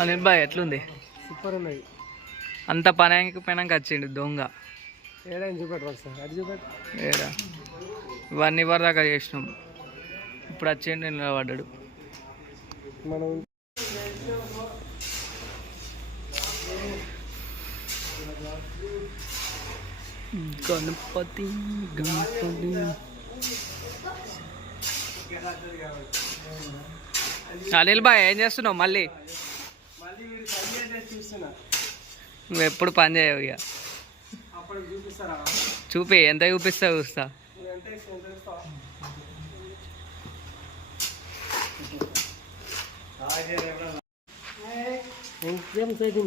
Anil bye ఎట్లుంది? Super ఉన్నది. అంత పనికి పోయినాక వచ్చిండు దొంగ. ఏడా చూపెట్టు సార్, అది చూపెట్టు. ఏడా 1 hour దాకా చేసినాం, ఇప్పుడు వచ్చిండు నిలబడ్డాడు. మనం గణపతి గణపతి. అనిల్ బాయ్ ఏం చేస్తున్నావు? మళ్ళీ నువ్వు ఎప్పుడు పని చేయవు ఇక. చూపి, ఎంత చూపిస్తా చూస్తా.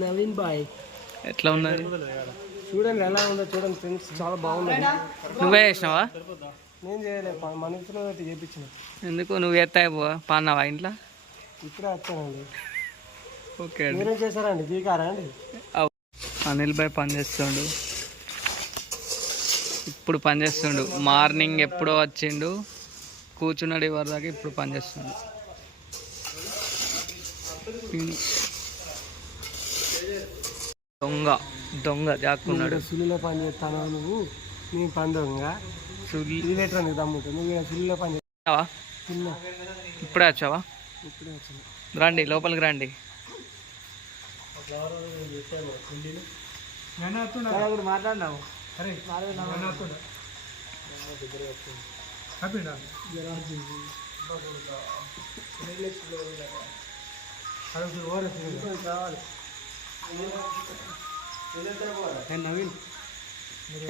నవీన్ బాయ్ ఎట్లా ఉన్నది చూడండి, ఎలా ఉందో చూడండి ఫ్రెండ్స్, చాలా బాగున్నది. నువ్వే చేసినావా? నేను చేయలేదు, మన ఇంట్లో చేయించిన. ఎందుకు నువ్వు ఎత్తాయి పాన్నావా ఇంట్లో? ఇప్పుడే వచ్చానండి. ఓకే, మీరేం చేశారండి? బీకారా అండి? అనిల్ బాయ్ పని చేస్తుండు, ఇప్పుడు పని చేస్తుండు. మార్నింగ్ ఎప్పుడో వచ్చిండు, కూర్చున్నాడు ఇవరి దాకా, ఇప్పుడు పని చేస్తుండు. దొంగ దొంగ జాక్కున్నాడు. సుల్లిలో పని చేస్తాను నువ్వు, నీ పని దొంగ. రిలేటర్ నీకు తమ్ముడు, నువ్వు సుల్లిలో పని చేస్తావా? ఇప్పుడే వచ్చావా? ఇప్పుడే వచ్చాను. రండి లోపలికి రండి. మాట్లాడినావు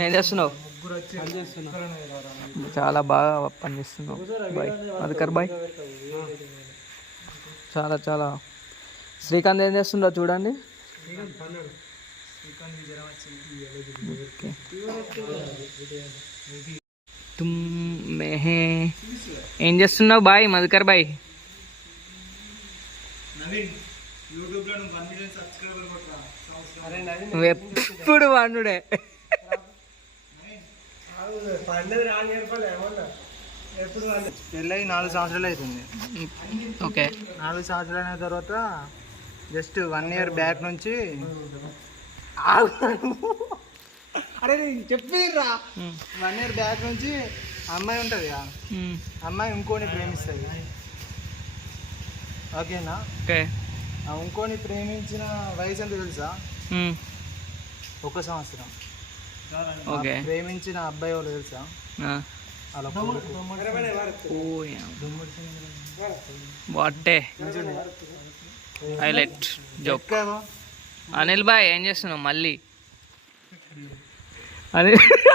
ఏం చేస్తున్నావు? చాలా బాగా పనిచేస్తున్నావు బాయ్, మధుకర్ బాయ్. చాలా చాలా. శ్రీకాంత్ ఏం చేస్తుండో చూడండి. ఏం చేస్తున్నావు బాయ్, మధుకర్ బాయ్? నువ్వు ఎప్పుడు వాడుడే. పెళ్ళి 4 సంవత్సరాలు అవుతుంది. ఓకే, 4 సంవత్సరాలు అయిన తర్వాత జస్ట్ 1 year బ్యాక్ నుంచి అరే చెప్పిర్రా 1 year బ్యాక్ నుంచి అమ్మాయి ఉంటుంది, అమ్మాయి ఇంకోని ప్రేమిస్తుంది. ఓకేనా? ఓకే. ఇంకోని ప్రేమించిన వయసు ఎంత తెలుసా? 1 సంవత్సరం. ఓకే. ప్రేమించిన అబ్బాయి వాళ్ళు తెలుసా? What a highlight joke. అనిల్ బాయ్ ఏం చేస్తున్నావు మళ్ళీ?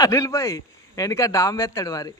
అనిల్ బాయ్ వెనక డామ్ వేస్తాడు మరి.